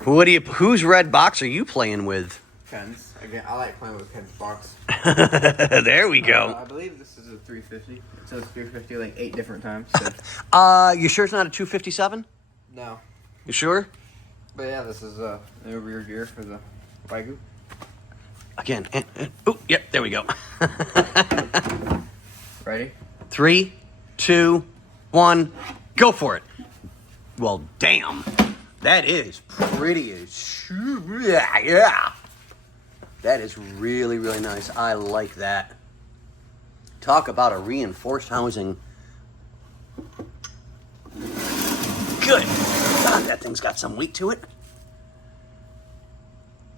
Whose red box are you playing with? Ken's. Again, I like playing with Ken's box. There we go. I believe this is a 350. It says 350 like 8 different times. So. You sure it's not a 257? No. You sure? But yeah, this is the rear gear for the Wagyu. Again. Oh, yep, there we go. Ready? 3, 2, 1, go for it. Well, damn. That is pretty as yeah. That is really, really nice. I like that. Talk about a reinforced housing. Good. God, that thing's got some weight to it.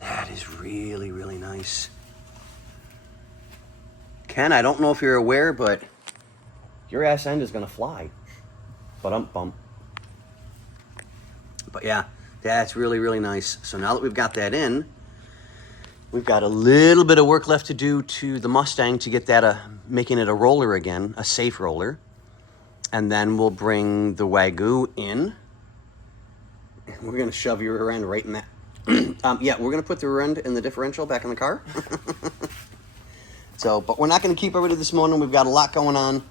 That is really, really nice. Ken, I don't know if you're aware, but your ass end is going to fly. Bump. But yeah, that's really, really nice. So now that we've got that in, we've got a little bit of work left to do to the Mustang to get that making it a roller again, a safe roller. And then we'll bring the Wagyu in. We're going to shove your rear end right in that. Yeah, we're going to put the rear end in the differential back in the car. So, but we're not going to keep everybody this morning. We've got a lot going on.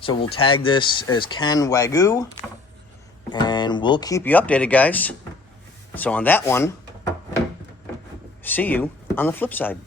So we'll tag this as Ken Wagyu. And we'll keep you updated, guys. So on that one, see you on the flip side.